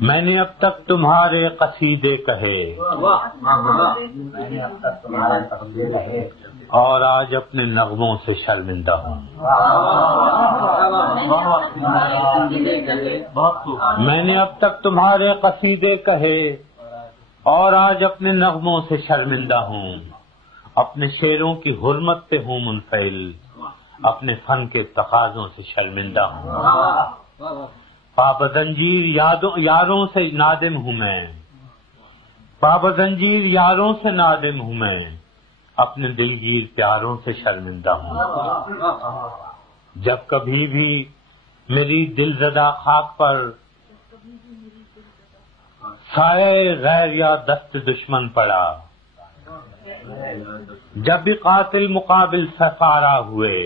میں نے اب تک تمہارے قصیدے کہے اور آج اپنے نغموں سے شرمندہ ہوں. میں نے اب تک تمہارے قصیدے کہے اور آج اپنے نغموں سے شرمندہ ہوں. اپنے شعروں کی حرمت پہ ہوں منفعل، اپنے فن کے تقاضوں سے شرمندہ ہوں. پابزنجیر یاروں سے نادم ہوں میں، پابزنجیر یاروں سے نادم ہوں میں، اپنے دلگیر پیاروں سے شرمندہ ہوں. جب کبھی بھی میری دل زدہ خاک پر سایہ غیر یا دست دشمن پڑا، جب بھی قاتل مقابل سفارا ہوئے،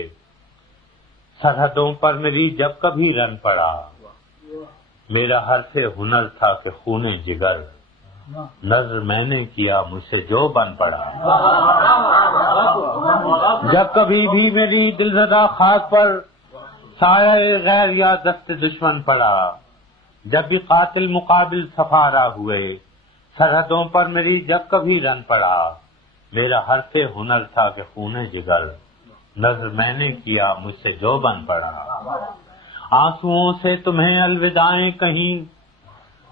سرحدوں پر میری جب کبھی رن پڑا، میرا حرف ہنر تھا کہ خون جگر، نظر میں نے کیا مجھ سے جو بن پڑا. جب کبھی بھی میری دلزدہ خاک پر سایہ غیر یا دست دشمن پڑا، جب بھی قاتل مقابل سفارا ہوئے، سرحدوں پر میری جب کبھی رن پڑا، میرا حرف ہنر تھا کہ خون جگر، نظر میں نے کیا مجھ سے جو بن پڑا. آنسوؤں سے تمہیں الوداعیں کہیں،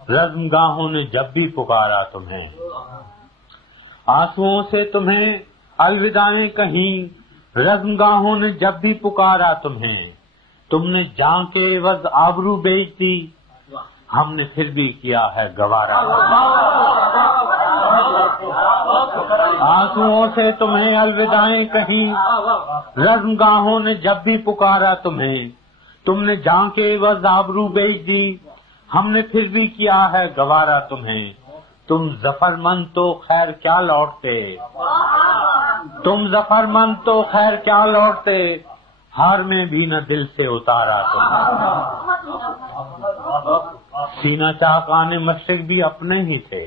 رزم گاہوں نے جب بھی پکارا تمہیں. آنسوؤں سے تمہیں الوداعیں کہیں، رزم گاہوں نے جب بھی پکارا تمہیں. تم نے جان کے عوض آبرو بیچ دی، ہم نے پھر بھی کیا ہے گوارا. آنسوؤں سے تمہیں الوداعیں کہیں، رزم گاہوں نے جب بھی پکارا تمہیں. تم نے جان کے عوض آبرو بیچ دی، ہم نے پھر بھی کیا ہے گوارا تمہیں. تم ظفر مند تو خیر کیا لوٹتے، تم ظفر مند تو خیر کیا لوٹتے، ہار میں بھی نہ دل سے اتارا تمہیں. سینہ چاکان مشرق بھی اپنے ہی تھے،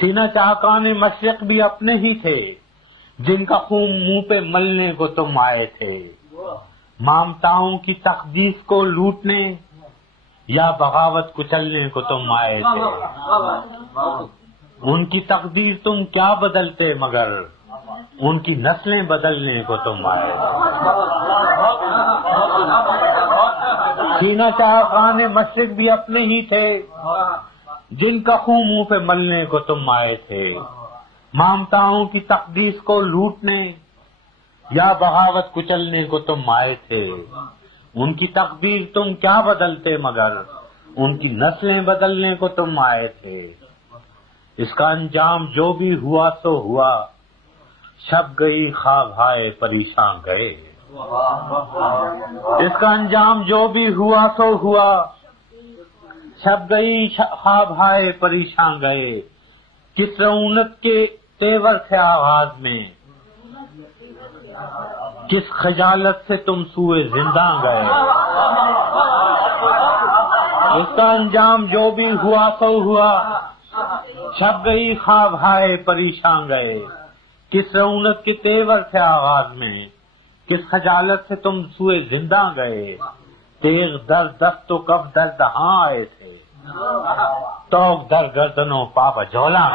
سینہ چاکان مشرق بھی اپنے ہی تھے، جن کا خون منہ پہ ملنے کو تم آئے تھے. مامتاؤں کی تقدیس کو لوٹنے یا بغاوت کچلنے کو تم آئے تھے. ان کی تقدیر تم کیا بدلتے مگر ان کی نسلیں بدلنے کو تم آئے تھے. سینہ چاکان مشرق بھی اپنے ہی تھے، جن کا خون منہ پہ ملنے کو تم آئے تھے. مامتاؤں کی تقدیس کو لوٹنے یا بغاوت کچلنے کو تم آئے تھے. ان کی تقدیر تم کیا بدلتے مگر ان کی نسلیں بدلنے کو تم آئے تھے. اس کا انجام جو بھی ہوا سو ہوا، شب گئی خواب ہائے پریشان گئے. اس کا انجام جو بھی ہوا سو ہوا، شب گئی خواب ہائے پریشان گئے. کس رعونت کے تیور تھے آغاز میں، کس خجالت سے تم سوئے زندہ گئے. اس کا انجام جو بھی ہوا سو ہوا، چھپ گئی خواب ہائے پریشان گئے. کس رعونت کے تیور تھے آغاز میں، کس خجالت سے تم سوئے زندہ گئے. تیغ در دست و کف در دہاں آئے تھے، توق در گردنوں پاپ جولا.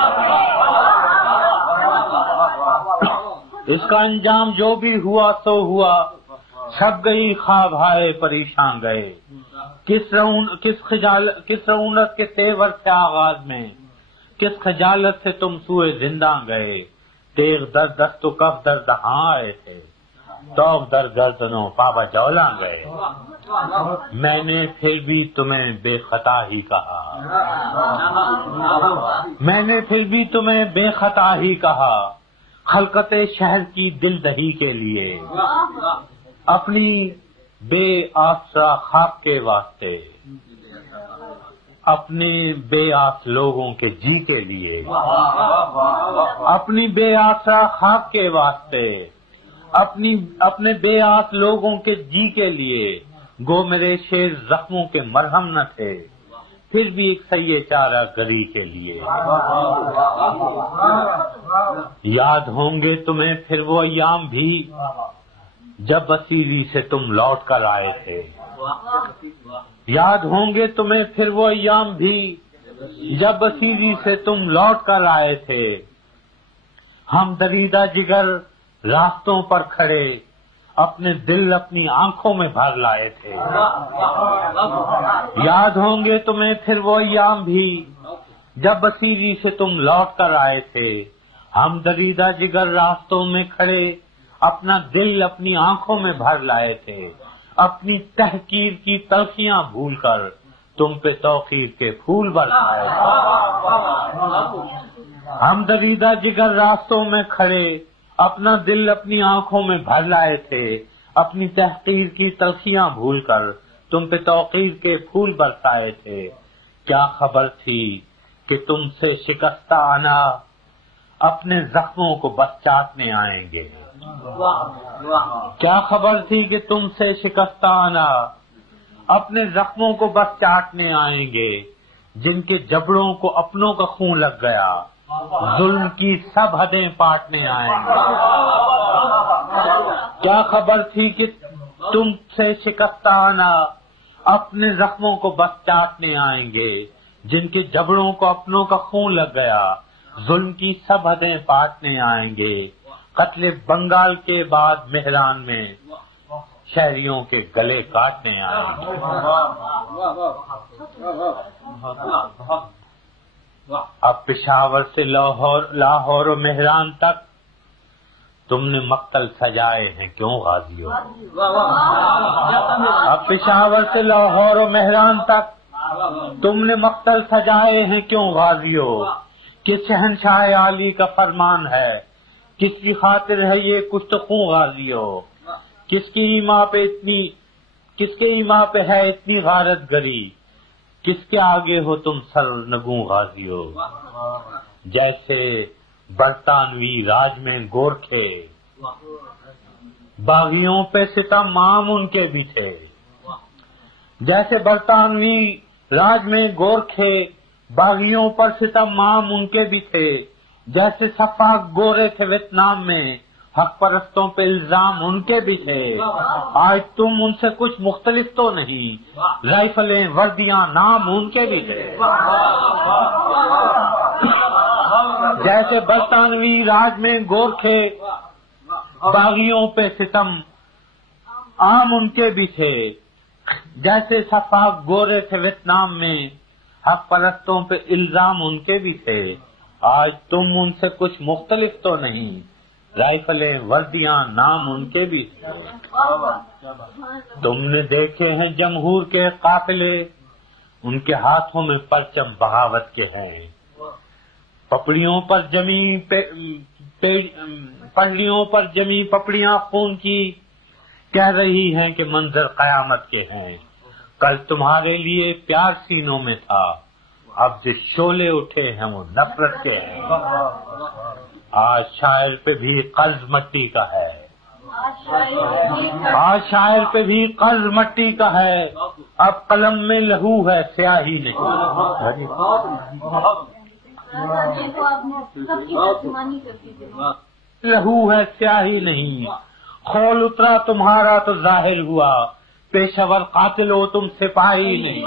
اس کا انجام جو بھی ہوا سو ہوا، چھپ گئی خواب ہائے پریشان گئے. کس رعونت کے تیور تھے آغاز میں، کس خجالت سے تم سوئے زندہ گئے. تیغ در دست و کف در دہاں آئے تھے، توق در گردنوں پاپا جولا گئے. میں نے پھر بھی تمہیں بے خطا ہی کہا، میں نے پھر بھی تمہیں بے خطا ہی کہا. خلقت شہر کی دل دہی کے لیے، اپنی بے آسرا خاک کے واسطے، اپنے بے آس لوگوں کے جی کے لیے، اپنی بے آسرا خاک کے واسطے، اپنے بے آس لوگوں کے جی کے لیے. گو میرے شیر زخموں کے مرہم نہ تھے، پھر بھی ایک سیے چارہ گری کے لیے. یاد ہوں گے تمہیں پھر وہ ایام بھی، جب اسیری سے تم لوٹ کر آئے تھے. یاد ہوں گے تمہیں پھر وہ ایام بھی جب اسیری سے تم لوٹ کر آئے تھے. ہم دریدہ جگر راستوں پر کھڑے اپنے دل اپنی آنکھوں میں بھر لائے تھے. یاد ہوں گے تمہیں پھر وہ ایام بھی جب اسیری سے تم لوٹ کر آئے تھے. ہم دریدہ جگر راستوں میں کھڑے اپنا دل اپنی آنکھوں میں بھر لائے تھے. اپنی تحقیر کی تلخیاں بھول کر تم پہ توقیر کے پھول برسائے تھے. ہم دریدہ جگر راستوں میں کھڑے اپنا دل اپنی آنکھوں میں بھر لائے تھے. اپنی تحقیر کی تلخیاں بھول کر تم پہ توقیر کے پھول برسائے تھے. کیا خبر تھی کہ تم سے شکستہ آنا اپنے زخموں کو بس چاٹنے آئیں گے. کیا خبر تھی کہ تم سے شکستہ آنا اپنے زخموں کو بس چاٹنے آئیں گے. جن کے جبڑوں کو اپنوں کا خون لگ گیا ظلم کی سب حدیں پاٹنے آئیں گے. کیا خبر تھی کہ تم سے شکستہ آنا اپنے زخموں کو بس چاٹنے آئیں گے. جن کے جبڑوں کو اپنوں کا خون لگ گیا ظلم کی سب حدیں پاٹنے آئیں گے. قتل بنگال کے بعد مہران میں شہریوں کے گلے کاٹنے آئیں گے. اب پشاور سے لاہور و مہران تک تم نے مقتل سجائے ہیں کیوں غازیوں. اب پشاور سے لاہور و مہران تک تم نے مقتل سجائے ہیں کیوں غازیوں. کس شہنشاہ عالی کا فرمان ہے کس کی خاطر ہے یہ کچھ تو خون غازیوں. کس کے ایما پہ ہے اتنی غارت گری کس کے آگے ہو تم سر نگوں غازیوں. جیسے برطانوی راج میں گورکھے باغیوں پہ ستم عام ان کے بھی تھے. جیسے برطانوی راج میں گورکھے باغیوں پر ستم عام ان کے بھی تھے. جیسے سفاک گورے تھے ویتنام میں حق پرستوں پہ الزام ان کے بھی تھے. آج تم ان سے کچھ مختلف تو نہیں. رائفلیں وردیاں نام ان کے بھی تھے. جیسے برطانوی راج میں گورکھے باغیوں پہ ستم عام ان کے بھی تھے. جیسے سفاک گورے تھے ویتنام میں حق پرستوں پہ الزام ان کے بھی تھے. آج تم ان سے کچھ مختلف تو نہیں. رائفلیں وردیاں نام ان کے بھی تھے. تم نے دیکھے ہیں جمہور کے قافلے ان کے ہاتھوں میں پرچم بغاوت کے ہیں. پپڑیوں پر جمی پپڑیاں خون کی کہہ رہی ہیں کہ منظر قیامت کے ہیں. کل تمہارے لیے پیار سینوں میں تھا اب جو شعلے اٹھے ہیں وہ نفرت کے ہیں. آج شاعر پہ بھی قرض مٹی کا ہے. آج شاعر پہ بھی قرض مٹی کا ہے. اب قلم میں لہو ہے سیاہی نہیں. لہو ہے سیاہی نہیں. خول اترا تمہارا تو ظاہر ہوا پیشور قاتل ہو تم سپاہی نہیں.